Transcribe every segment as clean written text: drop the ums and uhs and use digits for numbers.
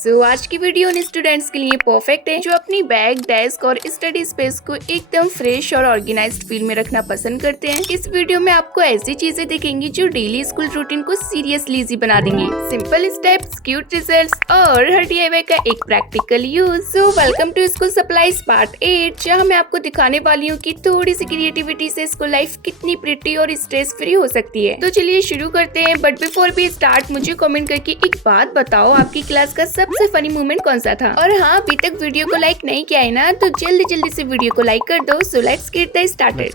आज की वीडियो उन स्टूडेंट्स के लिए परफेक्ट है जो अपनी बैग, डेस्क और स्टडी स्पेस को एकदम फ्रेश और ऑर्गेनाइज्ड फील में रखना पसंद करते हैं। इस वीडियो में आपको ऐसी चीजें दिखेंगी जो डेली स्कूल रूटीन को सीरियसली इजी बना देंगी। सिंपल स्टेप्स, क्यूट रिजल्ट्स और हर DIY का एक practical use. So welcome to school supplies part 8, जहाँ मैं आपको दिखाने वाली हूँ कि थोड़ी सी क्रिएटिविटी से स्कूल लाइफ कितनी प्रिटी और स्ट्रेस फ्री हो सकती है। तो चलिए शुरू करते हैं, बट बिफोर वी स्टार्ट मुझे कमेंट करके एक बात बताओ, आपकी क्लास का सबसे फनी मोमेंट कौन सा था? और हाँ, अभी तक वीडियो को लाइक नहीं किया है ना, तो जल्दी से वीडियो को लाइक कर दो। So let's get the started.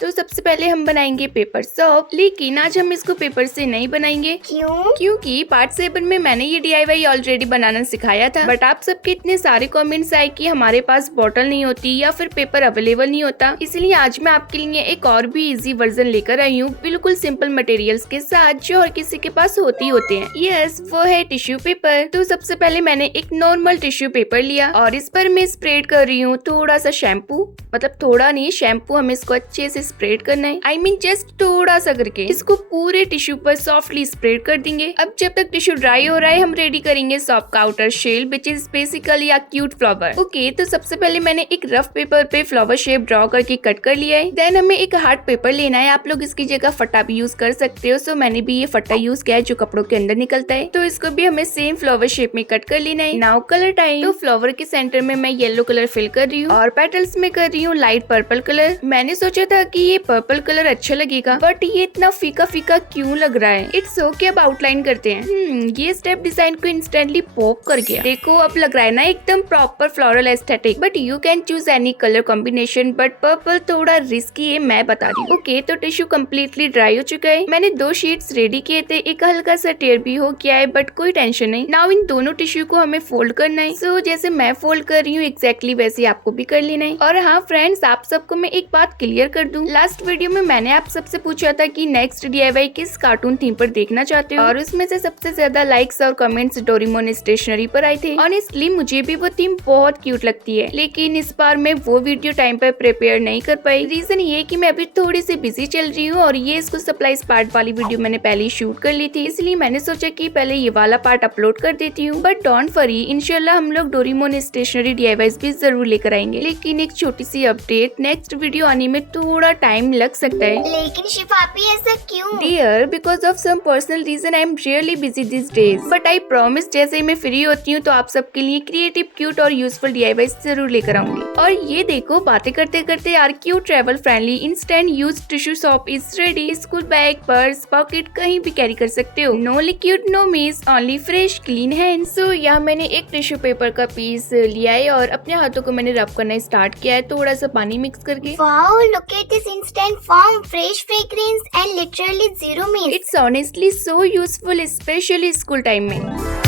तो सबसे पहले हम बनाएंगे पेपर सॉप, लेकिन आज हम इसको पेपर से नहीं बनाएंगे। क्यों? क्योंकि पार्ट 7 में मैंने ये DIY ऑलरेडी बनाना सिखाया था, बट आप सबके इतने सारे कमेंट्स आए कि हमारे पास बॉटल नहीं होती या फिर पेपर अवेलेबल नहीं होता, इसलिए आज मैं आपके लिए एक और भी इजी वर्जन लेकर आई हूँ, बिल्कुल सिंपल मटेरियल्स के साथ जो हर किसी के पास होते हैं। यस, वो है टिश्यू पेपर। तो सबसे पहले मैंने एक नॉर्मल टिश्यू पेपर लिया और इस पर मैं स्प्रेड कर रही हूँ थोड़ा सा शैम्पू, मतलब थोड़ा नहीं, शैम्पू हमें इसको अच्छे से स्प्रेड करना है। I mean जस्ट थोड़ा सा करके इसको पूरे टिश्यू पर सॉफ्टली स्प्रेड कर देंगे। अब जब तक टिश्यू ड्राई हो रहा है, हम रेडी करेंगे सॉप का outer shell, which is basically a cute flower. Okay, तो सबसे पहले मैंने एक रफ पेपर पे फ्लावर शेप ड्रॉ करके कट कर लिया है। देन हमें एक हार्ड पेपर लेना है, आप लोग इसकी जगह फट्टा भी यूज कर सकते हो। सो मैंने भी ये फट्टा यूज किया है जो कपड़ों के अंदर निकलता है। तो इसको भी हमें सेम फ्लावर शेप में कट कर लेना है। Now colour time. तो फ्लावर के सेंटर में मैं येलो कलर फिल कर रही हूँ और पेटल्स में कर रही हूँ लाइट पर्पल कलर। मैंने सोचा था कि ये पर्पल कलर अच्छा लगेगा, बट ये इतना फीका फीका क्यों लग रहा है। इट्स ओके, अब आउटलाइन करते हैं। ये स्टेप डिजाइन को इंस्टेंटली पॉप कर गया। देखो अब लग रहा है ना एकदम proper floral aesthetic, but you can choose any colour combination, but purple थोड़ा रिस्की है, मैं बता रही हूँ। ओके, तो टिश्यू कम्प्लीटली ड्राई हो चुका है। मैंने 2 शीट्स रेडी किए थे, एक हल्का सा टेयर भी हो गया है, बट कोई टेंशन नहीं। नाउ इन दोनों टिश्यू को हमें फोल्ड करना है। सो जैसे मैं फोल्ड कर रही हूँ एग्जैक्टली वैसे आपको भी कर लेना है। और हाँ फ्रेंड्स, आप सबको मैं एक बात क्लियर कर दूं, लास्ट वीडियो में मैंने आप सबसे पूछा था कि नेक्स्ट DIY किस कार्टून थीम पर देखना चाहते हो, और उसमें से सबसे ज्यादा लाइक्स और कमेंट्स डोरेमोन स्टेशनरी पर आए थे। ऑनेस्टली मुझे भी वो थीम बहुत क्यूट लगती है, लेकिन इस बार मैं वो वीडियो टाइम पर प्रिपेयर नहीं कर पाई। रीजन ये कि मैं अभी थोड़ी सी बिजी चल रही हूँ और ये इसको सप्लाईज पार्ट वाली वीडियो मैंने पहले शूट कर ली थी, इसलिए मैंने सोचा कि पहले ये वाला पार्ट अपलोड कर देती हूँ। बट डोंट वरी, इंशाल्लाह हम लोग डोरेमोन स्टेशनरी DIYs भी जरूर लेकर आएंगे। लेकिन एक छोटी सी अपडेट, नेक्स्ट वीडियो आने में थोड़ा टाइम लग सकता है। लेकिन शिफापी ऐसा क्यों? Dear, because of some personal reason I am really busy this days, but I promise जैसे ही मैं फ्री होती हूँ तो आप सबके लिए क्रिएटिव, क्यूट और यूजफुल DIYs जरूर लेकर आऊंगी। और ये देखो, बातें करते करते यार, cute, travel friendly, instant use tissue soap is ready. School bag, purse, pocket कहीं भी कैरी कर सकते हो। No liquid, no mess, only fresh clean hand. So यहाँ मैंने एक टिश्यू पेपर का पीस लिया है और अपने हाथों को मैंने रब करना स्टार्ट किया है, थोड़ा सा पानी मिक्स करके। Wow, look at this instant form, fresh fragrance and literally zero mist. It's honestly so useful, especially school time में।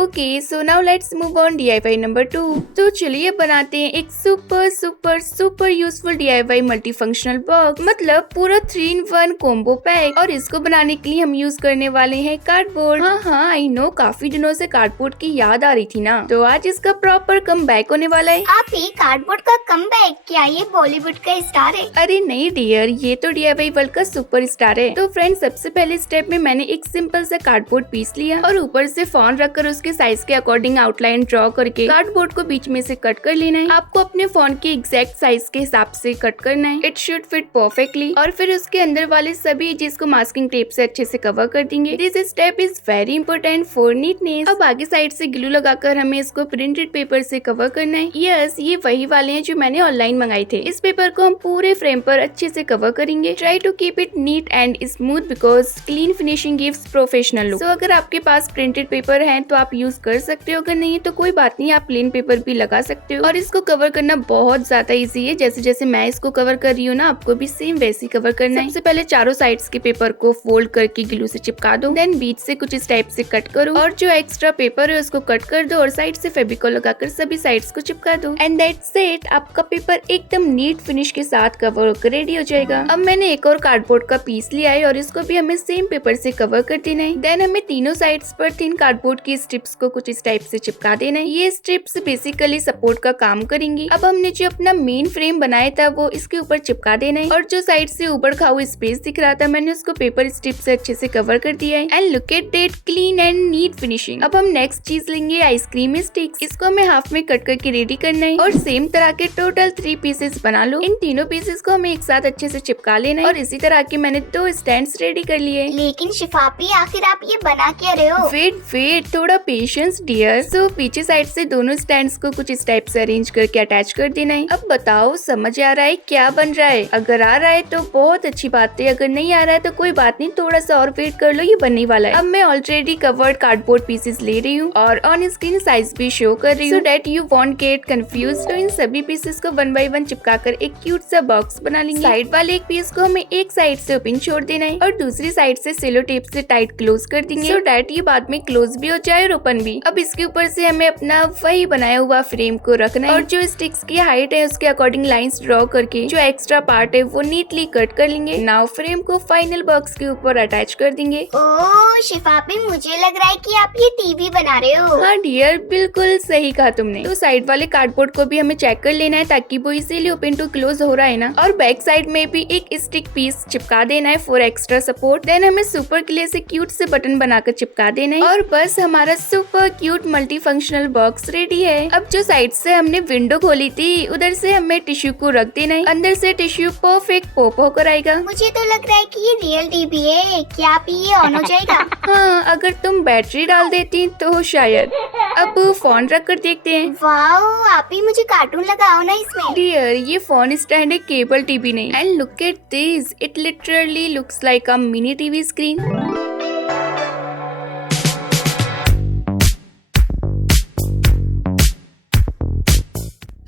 Okay, so now let's move on DIY number 2। तो चलिए बनाते हैं एक super super super useful DIY multi functional box, मतलब पूरा 3-in-1 combo pack. और इसको बनाने के लिए हम यूज करने वाले हैं कार्डबोर्ड। हाँ, आई नो, काफी दिनों से कार्डबोर्ड की याद आ रही थी ना, तो आज इसका प्रॉपर कम बैक होने वाला है। आप ही कार्डबोर्ड का कमबैक? क्या ये बॉलीवुड का स्टार है? अरे नहीं डियर, ये तो DIY वर्ल्ड का सुपर स्टार है। तो फ्रेंड, सबसे पहले स्टेप में मैंने एक सिंपल सा कार्डबोर्ड पीस लिया और ऊपर से फोन रखकर उसके साइज के अकॉर्डिंग आउटलाइन ड्रॉ करके कार्डबोर्ड को बीच में से कट कर लेना है। आपको अपने फोन के एग्जैक्ट साइज के हिसाब से कट करना है। It should fit perfectly. और फिर उसके अंदर वाले सभी एजेस को मास्किंग टेप से अच्छे से कवर कर देंगे। This step is very important for neatness. अब आगे साइड से ग्लू लगाकर हमें इसको प्रिंटेड पेपर से कवर करना है। यस, ये वही वाले हैं जो मैंने ऑनलाइन मंगाए थे। इस पेपर को हम पूरे फ्रेम पर अच्छे से कवर करेंगे। Try to keep it neat and smooth because clean finishing gives professional look. So अगर आपके पास प्रिंटेड पेपर है तो आप यूज कर सकते हो, अगर नहीं तो कोई बात नहीं, आप प्लेन पेपर भी लगा सकते हो। और इसको कवर करना बहुत ज्यादा इजी है, जैसे जैसे मैं इसको कवर कर रही हूँ ना, आपको भी सेम वैसे कवर करना है। सबसे पहले चारों साइड्स के पेपर को फोल्ड करके ग्लू से चिपका दो, देन बीच से कुछ इस टाइप से कट करो और जो एक्स्ट्रा पेपर है उसको कट कर दो और साइड से फेविकॉल लगाकर सभी साइड्स को चिपका दो। एंड दैट्स इट, आपका पेपर एकदम नीट फिनिश के साथ कवर होकर रेडी हो जाएगा। अब मैंने एक और कार्डबोर्ड का पीस लिया है और इसको भी हमें सेम पेपर से कवर कर देना है। देन हमें तीनों साइड्स पर थिन कार्डबोर्ड की स्ट्रिप्स को कुछ इस टाइप से चिपका देना है। ये स्ट्रिप्स बेसिकली सपोर्ट का काम करेंगी। अब हमने जो अपना मेन फ्रेम बनाया था वो इसके ऊपर चिपका देना है और जो साइड से उबड़ खाऊ स्पेस दिख रहा था मैंने उसको पेपर स्ट्रिप से अच्छे से कवर कर दिया है। And look at that clean and neat finishing. अब हम नेक्स्ट चीज लेंगे आइसक्रीम स्टिक्स। इसको हमें हाफ में कट करके रेडी करना है और सेम तरह के टोटल 3 पीसेस बना लो। इन तीनों पीसेस को हमें एक साथ अच्छे से चिपका लेना है और इसी तरह के मैंने 2 स्टैंड्स रेडी कर लिए। लेकिन शिफापी आखिर आप ये बना क्या रहे हो? वेट थोड़ा पेशेंस डियर। सो पीछे साइड से दोनों स्टैंड्स को कुछ इस टाइप से अरेंज करके अटैच कर देना है। अब बताओ समझ आ रहा है क्या बन रहा है? अगर आ रहा है तो बहुत अच्छी बात है, अगर नहीं आ रहा है तो कोई बात नहीं, थोड़ा सा और वेट कर लो, ये बनने वाला है। अब मैं ऑलरेडी कवर्ड कार्डबोर्ड पीसेस ले रही हूँ और ऑन स्क्रीन साइज भी शो कर रही हूँ so that you want get confuse. तो इन सभी पीसेस को 1 बाय 1 चिपका कर एक क्यूट सा बॉक्स बना लेंगे। साइड वाले एक पीस को हमें एक साइड से ओपन छोड़ देना है और दूसरी साइड से सेलो टेप से टाइट क्लोज कर देंगे सो दैट ये बाद में क्लोज भी हो जाए और ओपन भी। अब इसके ऊपर से हमें अपना वही बनाया हुआ फ्रेम को रखना है और जो स्टिक्स की हाइट है उसके अकॉर्डिंग लाइंस ड्रॉ करके जो एक्स्ट्रा पार्ट है वो नीटली कट कर लेंगे। नाउ फ्रेम को फाइनल बॉक्स के ऊपर अटैच कर देंगे। ओह शिफापी, मुझे लग रहा है कि आप ये टीवी बना रहे हो। हाँ डियर, बिल्कुल सही कहा तुमने। तो साइड वाले कार्डबोर्ड को भी हमें चेक कर लेना है ताकि वो इजीली ओपन टू क्लोज हो रहा है ना। और बैक साइड में भी एक स्टिक पीस चिपका देना है फॉर एक्स्ट्रा सपोर्ट। देन हमें सुपर क्ले से क्यूट से बटन बनाकर चिपका देना है और बस हमारा super cute multi functional box ready है। अब जो साइड से हमने विंडो खोली थी उधर से हमें टिश्यू को रख देना है। अंदर से टिश्यू परफेक्ट पॉप होकर आएगा। मुझे तो लग रहा है कि ये रियल टीवी है। क्या आप ये ऑन हो जाएगा? हाँ, अगर तुम बैटरी डाल देती तो शायद। अब फोन रख कर देखते हैं। वाओ, आप ही मुझे कार्टून लगाओ ना इसमें। डियर, ये फोन स्टैंड है, केबल टीवी नहीं। And look at this, it literally looks like a mini TV screen.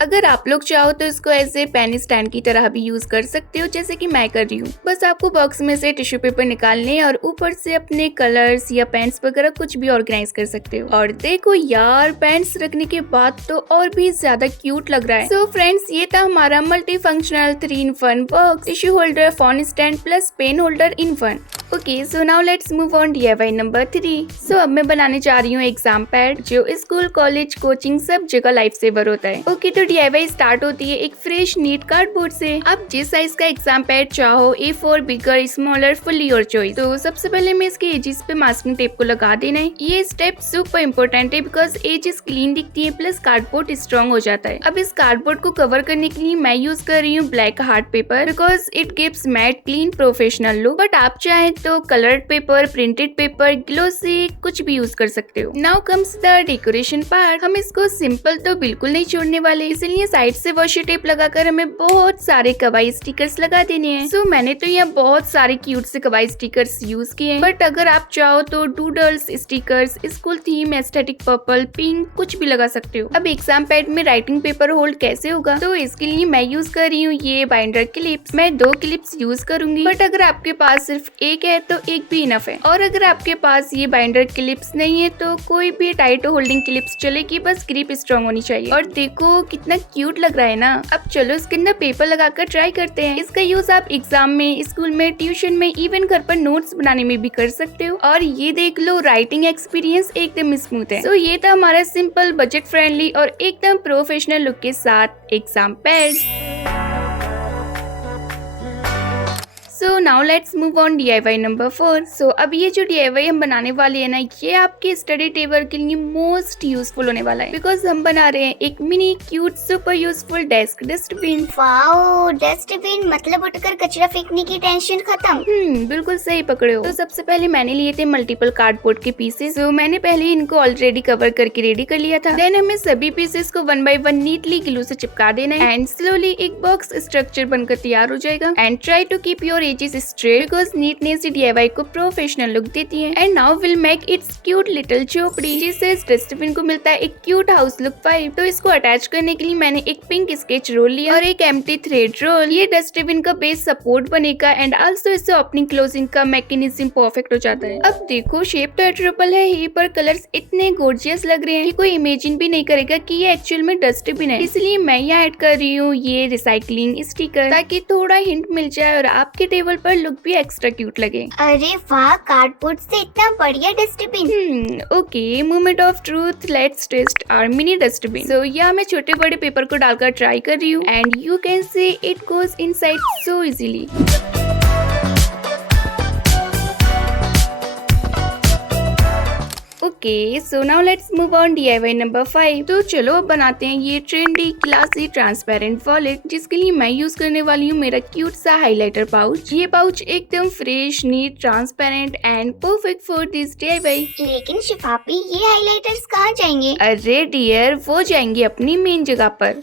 अगर आप लोग चाहो तो इसको ऐसे पेन स्टैंड की तरह भी यूज कर सकते हो जैसे कि मैं कर रही हूँ। बस आपको बॉक्स में से टिश्यू पेपर निकालने और ऊपर से अपने कलर्स या पेन्स वगैरह कुछ भी ऑर्गेनाइज कर सकते हो। और देखो यार, पेन्स रखने के बाद तो और भी ज्यादा क्यूट लग रहा है। सो फ्रेंड्स, ये था हमारा multi functional 3-in-1 box, tissue holder, phone stand plus pen holder in 1। Okay, so now let's move on DIY number 3। सो अब मैं बनाने जा रही हूँ एग्जाम पैड जो स्कूल, कॉलेज, कोचिंग सब जगह लाइफ सेवर होता है। ओके, तो DIY स्टार्ट होती है एक फ्रेश नीट कार्डबोर्ड से। आप जिस साइज का एग्जाम पैड चाहो, A4, bigger, smaller, fully your choice. तो सबसे पहले मैं इसके एजेस पे मास्किंग टेप को लगा देना है। ये स्टेप सुपर इम्पोर्टेंट है बिकॉज एजेस क्लीन दिखती है प्लस कार्डबोर्ड स्ट्रॉन्ग हो जाता है। अब इस कार्डबोर्ड को कवर करने के लिए मैं यूज कर रही हूँ black hard paper because it gives matte clean professional look. But आप चाहे तो coloured paper, printed paper, glossy कुछ भी यूज कर सकते हो। Now comes the decoration part. हम इसको सिंपल तो बिल्कुल नहीं छोड़ने वाले, इसलिए साइड से वॉशी टेप लगाकर हमें बहुत सारे कवाई स्टिकर्स लगा देने हैं। सो मैंने तो यहाँ बहुत सारे क्यूट से कवाई स्टिकर्स यूज किए हैं। बट अगर आप चाहो तो doodles, stickers, school theme, aesthetic, purple, pink कुछ भी लगा सकते हो। अब एग्जाम पैड में राइटिंग पेपर होल्ड कैसे होगा, तो इसके लिए मैं यूज कर रही हूँ ये बाइंडर क्लिप्स। मैं 2 क्लिप्स यूज करूंगी, बट अगर आपके पास सिर्फ एक है तो एक भी इनफ है। और अगर आपके पास ये बाइंडर क्लिप्स नहीं है तो कोई भी टाइट होल्डिंग क्लिप्स चलेगी, बस ग्रिप स्ट्रॉन्ग होनी चाहिए। और देखो कितना क्यूट लग रहा है ना। अब चलो इसके अंदर पेपर लगाकर ट्राई करते हैं। इसका यूज आप एग्जाम में, स्कूल में, ट्यूशन में, इवन घर पर नोट्स बनाने में भी कर सकते हो। और ये देख लो, राइटिंग एक्सपीरियंस एकदम स्मूथ है। तो ये था हमारा सिंपल, बजट फ्रेंडली और एकदम प्रोफेशनल लुक के साथ exam pad. So now let's move on DIY number 4। सो अब ये जो DIY हम बनाने वाले हैं ना, ये आपके स्टडी टेबल के लिए मोस्ट यूजफुल होने वाला है बिकॉज हम बना रहे हैं एक mini cute super useful desk dustbin. Wow, dustbin मतलब उठकर कचरा फेंकने की टेंशन खत्म। बिल्कुल सही पकड़े हो। तो सबसे पहले मैंने लिए थे मल्टीपल कार्डबोर्ड के पीसेस। तो मैंने पहले इनको ऑलरेडी कवर करके रेडी कर लिया था। देन हमें सभी पीसेस को 1 बाय 1 नीटली ग्लू से चिपका देना है एंड स्लोली एक बॉक्स स्ट्रक्चर बनकर तैयार हो जाएगा। And try to keep your edges straight because neatness DIY को प्रोफेशनल लुक देती है। And now will make its cute little झोपड़ी जिससे इस डस्टबिन को मिलता है एक क्यूट हाउस लुक वाइब। तो इसको अटैच करने के लिए मैंने एक पिंक स्केच रोल लिया और एक एम्प्टी थ्रेड रोल। ये डस्टबिन का बेस सपोर्ट बनेगा एंड आल्सो इससे ओपनिंग क्लोजिंग का मैकेनिज्म परफेक्ट हो जाता है। अब देखो, शेप तो ट्रिपल है ही पर कलर्स इतने गॉर्जियस लग रहे हैं कि कोई इमेजिन भी नहीं करेगा कि ये एक्चुअल में डस्टबिन है। इसलिए मैं यहाँ ऐड कर रही हूँ ये रिसाइकलिंग स्टिकर ताकि थोड़ा हिंट मिल जाए और आपके टेबल टेबल पर लुक भी एक्स्ट्रा क्यूट लगे। अरे वाह, कार्डबोर्ड से इतना बढ़िया dustbin. Okay, moment of truth, let's test our mini dustbin. So यहाँ मैं छोटे बड़े पेपर को डालकर ट्राई कर रही हूँ and you can see it goes inside so easily. Okay, so now let's move on DIY number 5। तो चलो अब बनाते हैं ये ट्रेंडी क्लासी ट्रांसपेरेंट वॉलेट, जिसके लिए मैं यूज करने वाली हूँ मेरा क्यूट सा हाइलाइटर पाउच। ये पाउच एकदम fresh, neat, transparent and perfect for this DIY। लेकिन शिफापी, ये हाइलाइटर्स कहाँ जाएंगे? अरे डियर, वो जाएंगे अपनी मेन जगह पर।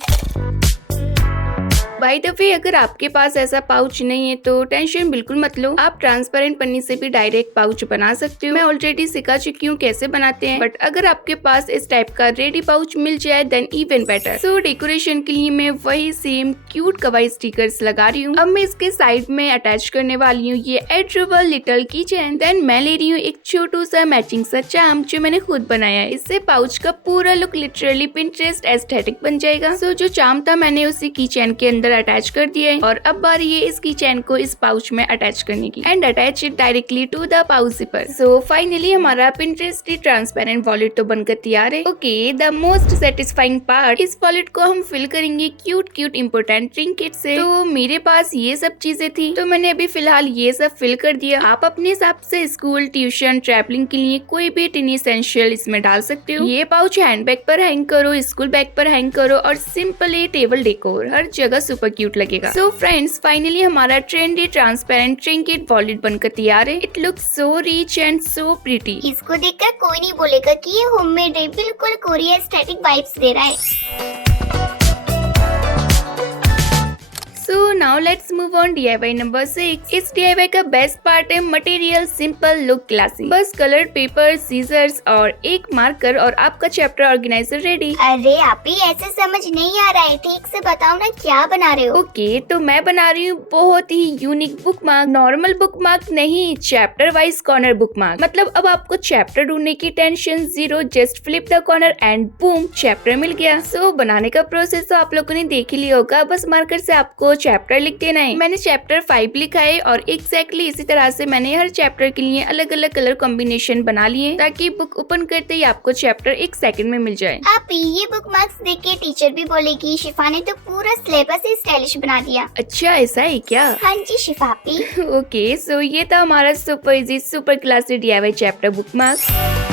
बाय द वे, अगर आपके पास ऐसा पाउच नहीं है तो टेंशन बिल्कुल मत लो, आप ट्रांसपेरेंट पन्नी से भी डायरेक्ट पाउच बना सकते हो। मैं ऑलरेडी सिखा चुकी हूँ कैसे बनाते हैं, बट अगर आपके पास इस टाइप का रेडी पाउच मिल जाए देन इवन बेटर। सो डेकोरेशन के लिए मैं वही सेम क्यूट कवाई स्टिकर्स लगा रही हूँ। अब मैं इसके साइड में अटैच करने वाली हूँ ये एडोरेबल लिटिल कीचेन। देन मैं ले रही हूँ एक छोटू सा मैचिंग सा चार्म जो मैंने खुद बनाया है। इससे पाउच का पूरा लुक लिटरली पिंटरेस्ट एस्थेटिक बन जाएगा। सो जो चार्म था मैंने उसी कीचेन के अंदर अटैच कर दिया है और अब बारी है इस कीचेन को इस पाउच में अटैच करने की and attach it directly to the pouch zipper. So finally हमारा पिंटरेस्टी ट्रांसपेरेंट वॉलेट तो बनकर तैयार है। Okay, the most satisfying part, इस वॉलेट को हम फिल करेंगे क्यूट क्यूट इम्पोर्टेंट ट्रिंकेट से। तो मेरे पास ये सब चीजें थी तो मैंने अभी फिलहाल ये सब फिल कर दिया। आप अपने हिसाब से स्कूल, ट्यूशन, ट्रैवलिंग के लिए कोई भी टिनी एसेंशियल इसमें डाल सकते हो। ये पाउच हैंडबैग पर हैंग करो, स्कूल बैग पर हैंग करो और सिंपली टेबल डेकोर, हर जगह सुपर क्यूट लगेगा। सो फ्रेंड्स, फाइनली हमारा ट्रेंडी ट्रांसपेरेंट ट्रिंकेट वॉलेट बनकर तैयार है। It looks so rich and so pretty. इसको देखकर कोई नहीं बोलेगा कि ये होममेड है, बिल्कुल कोरिया एस्थेटिक वाइब्स दे रहा है। सो now let's move on DIY number 6। इस DIY का बेस्ट पार्ट है मटेरियल, सिंपल, लुक क्लासी। बस कलर्ड पेपर, सीजर्स और एक मार्कर और आपका चैप्टर ऑर्गेनाइजर रेडी। अरे आपी, ऐसे समझ नहीं आ रहा है, ठीक से बताओ ना क्या बना रहे हो? ओके, तो मैं बना रही हूँ बहुत ही unique bookmark. Normal bookmark नहीं, chapter wise corner bookmark. मतलब अब आपको चैप्टर ढूंढने की tension zero, just flip the corner and boom, chapter मिल गया। सो बनाने का प्रोसेस तो आप लोगों ने देख ही लिया होगा, बस मार्कर से आपको चैप्टर लिख देना है। मैंने चैप्टर 5 लिखा है और एग्जैक्टली इसी तरह से मैंने हर चैप्टर के लिए अलग अलग कलर कॉम्बिनेशन बना लिए ताकि बुक ओपन करते ही आपको चैप्टर 1 सेकंड में मिल जाए। आप ये बुक मार्क्स देख के टीचर भी बोलेगी शिफा ने तो पूरा सिलेबस ही स्टाइलिश बना दिया। अच्छा, ऐसा है क्या? हाँ जी शिफापी। ओके, सो ये था हमारा super easy super classy DIY chapter bookmark.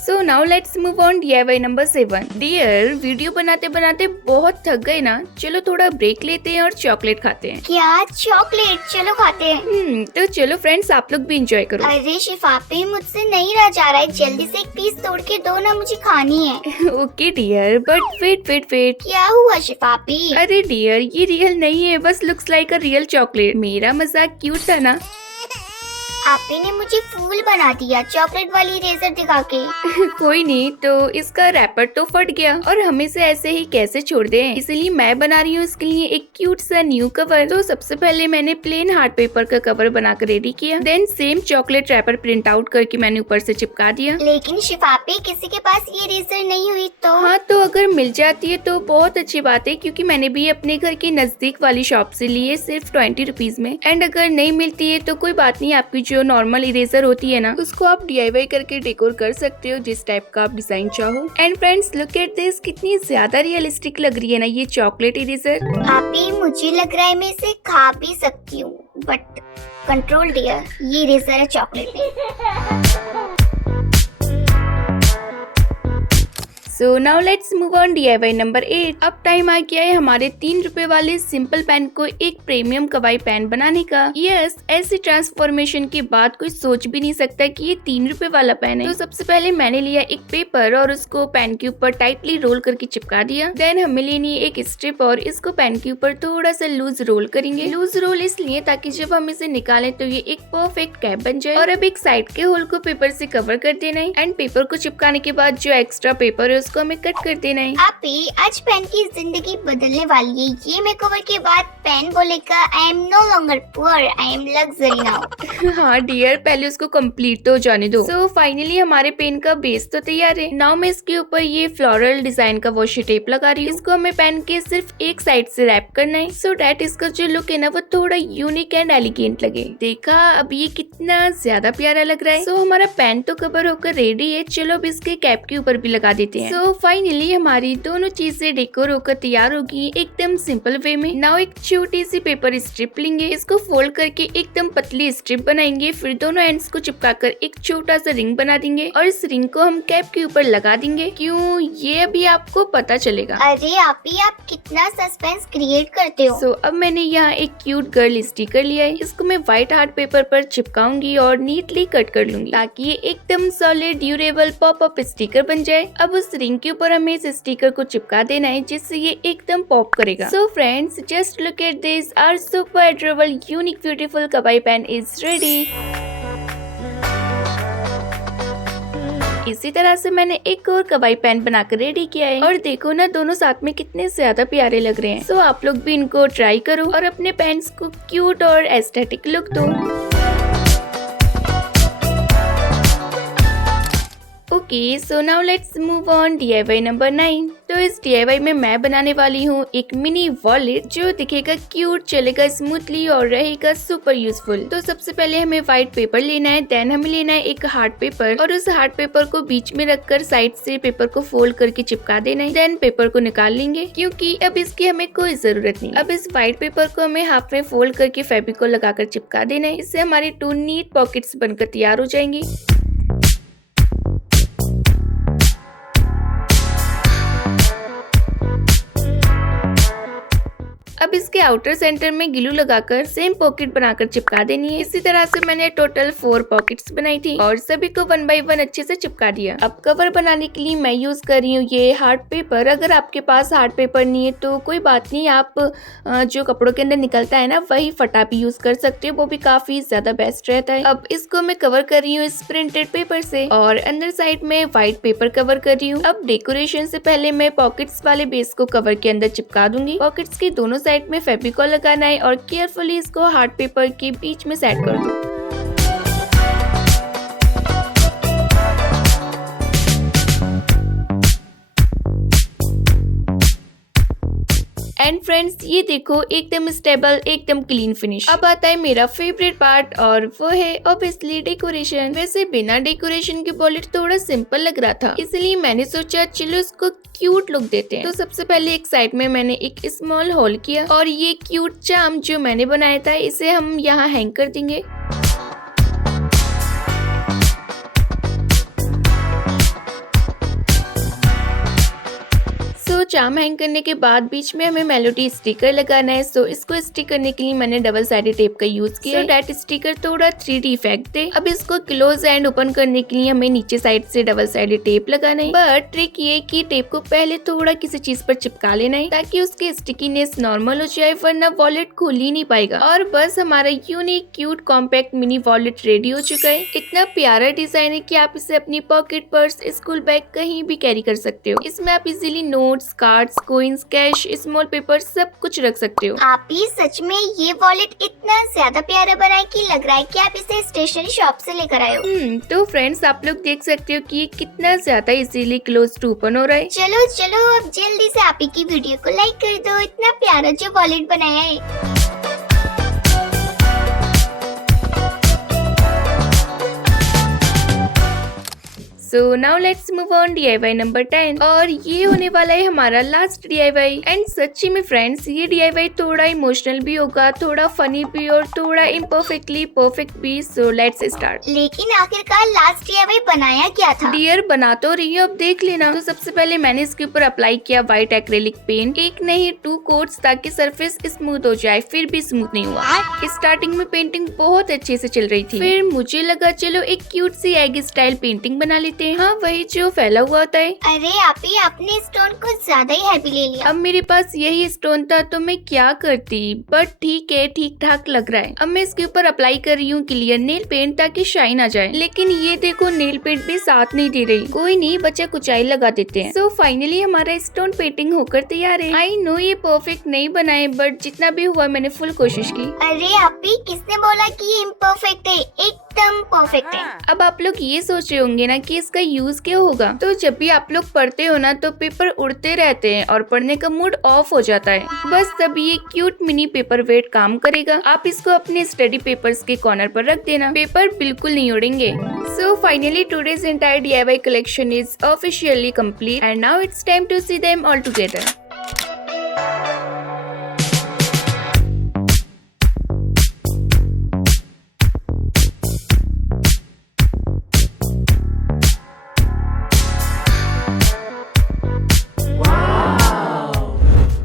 So now let's move on DIY number 7। Dear, video बनाते बनाते बहुत थक गए ना, चलो थोड़ा ब्रेक लेते हैं और चॉकलेट खाते हैं। क्या चॉकलेट? चलो खाते हैं। तो चलो फ्रेंड्स, आप लोग भी इंजॉय करो। अरे शिफापी, मुझसे नहीं रहा जा रहा है, जल्दी से एक पीस तोड़ के दो ना, मुझे खानी है। Okay dear, but wait. क्या हुआ शिफापी? अरे डियर, ये रियल नहीं है, बस looks like a real chocolate. मेरा मजाक क्यूट था ना? आपी ने मुझे फूल बना दिया चॉकलेट वाली इरेजर दिखा के। कोई नहीं, तो इसका रैपर तो फट गया और हम इसे ऐसे ही कैसे छोड़ दें, इसलिए मैं बना रही हूँ इसके लिए एक क्यूट सा न्यू कवर। तो सबसे पहले मैंने प्लेन हार्ट पेपर का कवर बनाकर रेडी किया, then same chocolate wrapper print out करके मैंने ऊपर से चिपका दिया। लेकिन शिफापी, किसी के पास ये इरेजर नहीं हुई तो? हाँ, तो अगर मिल जाती है तो बहुत अच्छी बात है, क्योंकि मैंने भी अपने घर के नजदीक वाली शॉप से लिए सिर्फ 20 रुपीज में। एंड अगर नहीं मिलती है तो कोई बात नहीं, आपकी जो नॉर्मल इरेजर होती है ना, उसको आप DIY करके डेकोर कर सकते हो जिस टाइप का आप डिजाइन चाहो। And friends, look at this, कितनी ज्यादा रियलिस्टिक लग रही है ना ये चॉकलेट इरेजर। आपी, मुझे लग रहा है मैं इसे खा भी सकती हूँ, बट कंट्रोल डियर, ये इरेजर है chocolate. So now let's move on DIY number 8। अब टाइम आ गया है हमारे 3 रुपए वाले सिंपल पेन को एक प्रीमियम कवाई पेन बनाने का। यस, ऐसी ट्रांसफॉर्मेशन के बाद कोई सोच भी नहीं सकता कि ये 3 रुपए वाला पेन है। तो सबसे पहले मैंने लिया एक पेपर और उसको पेन के ऊपर टाइटली रोल करके चिपका दिया। देन हमें लेनी है एक स्ट्रिप और इसको पेन के ऊपर थोड़ा सा लूज रोल करेंगे। लूज रोल इसलिए ताकि जब हम इसे निकालें तो ये एक परफेक्ट कैप बन जाए। और अब एक साइड के होल को पेपर से कवर कर देना है एंड पेपर को चिपकाने के बाद जो एक्स्ट्रा पेपर है इसको हमें कट कर देना है। आपी आज पेन की जिंदगी बदलने वाली है। ये मेकओवर के बाद पेन बोलेगा I am no longer poor, I am luxury now. हाँ डियर, पहले उसको कंप्लीट तो जाने दो। सो फाइनली हमारे पेन का बेस तो तैयार है। नाउ मैं इसके ऊपर ये फ्लोरल डिजाइन का वॉशी टेप लगा रही हूँ। इसको हमें पेन के सिर्फ एक साइड से रैप करना है सो डैट इसका जो लुक है ना वो थोड़ा यूनिक एंड एलिगेंट लगे। देखा अब ये कितना ज्यादा प्यारा लग रहा है। सो हमारा पेन तो कवर होकर रेडी है। चलो अब इसके कैप के ऊपर भी लगा देते हैं। सो फाइनली हमारी दोनों चीजें डेकोर होकर तैयार होगी एकदम सिंपल वे में। नाउ एक छोटी सी पेपर स्ट्रिप लेंगे, इसको फोल्ड करके एकदम पतली स्ट्रिप बनाएंगे, फिर दोनों एंड्स को चिपकाकर एक छोटा सा रिंग बना देंगे और इस रिंग को हम कैप के ऊपर लगा देंगे। क्यों, ये अभी आपको पता चलेगा। अरे आपी आप कितना सस्पेंस क्रिएट करते हो। सो अब मैंने यहाँ एक क्यूट गर्ल स्टिकर लिया है। इसको मैं व्हाइट हार्ट पेपर पर चिपकाऊंगी और नीटली कट कर लूंगी ताकि ये एकदम solid durable pop up sticker बन जाए। अब उस रिंग के ऊपर हमें इस स्टिकर को चिपका देना है जिससे ये एकदम पॉप करेगा। So friends just look at this, our super adorable unique beautiful kawaii pen is ready. इसी तरह से मैंने एक और कवाई पेन बनाकर रेडी किया है और देखो ना दोनों साथ में कितने ज्यादा प्यारे लग रहे हैं। सो आप लोग भी इनको ट्राई करो और अपने पेन्स को क्यूट और एस्थेटिक लुक दो। Okay so now let's move on DIY number 9। तो इस DIY में मैं बनाने वाली हूँ एक मिनी वॉलेट जो दिखेगा क्यूट, चलेगा स्मूथली और रहेगा सुपर यूजफुल। तो सबसे पहले हमें व्हाइट पेपर लेना है, देन हमें लेना है एक हार्ड पेपर और उस हार्ड पेपर को बीच में रखकर साइड से पेपर को फोल्ड करके चिपका देना है। देन पेपर को निकाल लेंगे क्योंकि अब इसकी हमें कोई जरूरत नहीं। अब इस व्हाइट पेपर को हमें हाफ में फोल्ड करके फेविकोल लगाकर चिपका देना है। इससे हमारी 2 नीट पॉकेट्स बनकर तैयार हो जाएंगी। अब इसके आउटर सेंटर में ग्लू लगाकर सेम पॉकेट बनाकर चिपका देनी है। इसी तरह से मैंने टोटल 4 पॉकेट्स बनाई थी और सभी को 1 बाय 1 अच्छे से चिपका दिया। अब कवर बनाने के लिए मैं यूज कर रही हूँ ये हार्ड पेपर। अगर आपके पास हार्ड पेपर नहीं है तो कोई बात नहीं, आप जो कपड़ों के अंदर निकलता है ना वही फटा भी यूज कर सकते हो, वो भी काफी ज्यादा बेस्ट रहता है। अब इसको मैं कवर कर रही हूँ इस प्रिंटेड पेपर से और अंदर साइड में व्हाइट पेपर कवर कर रही हूँ। अब डेकोरेशन से पहले मैं पॉकेट्स वाले बेस को कवर के अंदर चिपका दूंगी। पॉकेट्स के दोनों साइड में फेविकोल लगाना है और केयरफुली इसको हार्ड पेपर के बीच में सेट कर दो। एंड फ्रेंड्स ये देखो एकदम स्टेबल, एकदम क्लीन फिनिश। अब आता है मेरा फेवरेट पार्ट और वो है ऑब्वियसली डेकोरेशन। वैसे बिना डेकोरेशन के वॉलेट थोड़ा सिंपल लग रहा था, इसलिए मैंने सोचा चलो इसको क्यूट लुक देते हैं। तो सबसे पहले एक साइड में मैंने एक स्मॉल होल किया और ये क्यूट चार्म जो मैंने बनाया था इसे हम यहाँ हैंग कर देंगे। चार्म हैंग करने के बाद बीच में हमें मेलोडी स्टिकर लगाना है। सो इसको स्टिक करने के लिए मैंने डबल साइडेड टेप का यूज किया। डैट स्टिकर थोड़ा 3D इफेक्ट दे। अब इसको क्लोज एंड ओपन करने के लिए हमें नीचे साइड से डबल साइडेड टेप लगाना है। बट ट्रिक ये कि टेप को पहले थोड़ा किसी चीज पर चिपका लेना है ताकि उसकी स्टिकीनेस नॉर्मल हो जाए, वरना वॉलेट खोल ही नहीं पाएगा। और बस हमारा unique cute compact mini wallet ready हो चुका है। इतना प्यारा डिजाइन है कि आप इसे अपनी पॉकेट, पर्स, स्कूल बैग कहीं भी कैरी कर सकते हो। इसमें आप easily notes, cards, coins, cash, small paper सब कुछ रख सकते हो। आप ही सच में ये वॉलेट इतना ज्यादा प्यारा बना है कि लग रहा है कि आप इसे स्टेशनरी शॉप से लेकर आए हो। तो फ्रेंड्स आप लोग देख सकते हो कि ये कितना ज्यादा इजीली क्लोज टू ओपन हो रहा है। चलो चलो अब जल्दी से आप ही की वीडियो को लाइक कर दो। इतना प्यारा जो वॉलेट बनाया है। सो now let's move on DIY number 10 और ये होने वाला है हमारा लास्ट DIY। एंड सच्ची में फ्रेंड्स ये DIY थोड़ा इमोशनल भी होगा, थोड़ा फनी भी और थोड़ा इम्परफेक्टली परफेक्ट भी। So let's start. लेकिन आखिरकार लास्ट DIY बनाया क्या था? डियर बना तो रही हो, अब देख लेना। तो सबसे पहले मैंने इसके ऊपर अप्लाई किया व्हाइट एक्रेलिक पेंट, एक नहीं 2 कोट्स, ताकि सरफेस स्मूथ हो जाए। फिर भी स्मूथ नहीं हुआ। स्टार्टिंग में पेंटिंग बहुत अच्छे से चल रही थी, फिर मुझे लगा चलो एक क्यूट सी एग स्टाइल पेंटिंग बना लेते कहते हैं? हाँ, वही जो फैला हुआ होता है। अरे आपी, आपने स्टोन को ज्यादा ही हैवी ले लिया। अब मेरे पास यही स्टोन था तो मैं क्या करती, बट ठीक है, ठीक ठाक लग रहा है। अब मैं इसके ऊपर अप्लाई कर रही हूँ क्लियर नेल पेंट ताकि शाइन आ जाए, लेकिन ये देखो नेल पेंट भी साथ नहीं दे रही। कोई नहीं, बच्चा कुचाई लगा देते हैं। सो फाइनली हमारा स्टोन पेंटिंग होकर तैयार है। आई नो ये परफेक्ट नहीं बना है, बट जितना भी हुआ मैंने फुल कोशिश की। अरे आपी, किसने बोला कि ये इम्परफेक्ट है? एकदम परफेक्ट है। अब आप लोग ये सोच रहे होंगे ना कि इसका यूज क्या होगा। तो जब भी आप लोग पढ़ते हो ना तो पेपर उड़ते रहते हैं और पढ़ने का मूड ऑफ हो जाता है। बस तभी ये क्यूट मिनी पेपर वेट काम करेगा। आप इसको अपने स्टडी पेपर्स के कॉर्नर पर रख देना, पेपर बिल्कुल नहीं उड़ेंगे। So finally today's entire DIY collection is officially complete and now it's time to see them all together.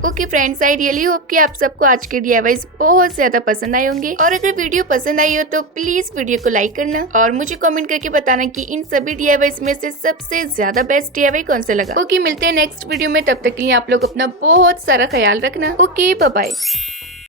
Okay friends, I really hope कि आप सबको आज के DIYs बहुत ज्यादा पसंद आए होंगे। और अगर वीडियो पसंद आई हो तो प्लीज वीडियो को लाइक करना और मुझे कमेंट करके बताना कि इन सभी DIYs में से सबसे ज्यादा बेस्ट DIY कौन सा लगा। ओके, मिलते हैं नेक्स्ट वीडियो में। तब तक के लिए आप लोग अपना बहुत सारा ख्याल रखना। Okay, bye bye.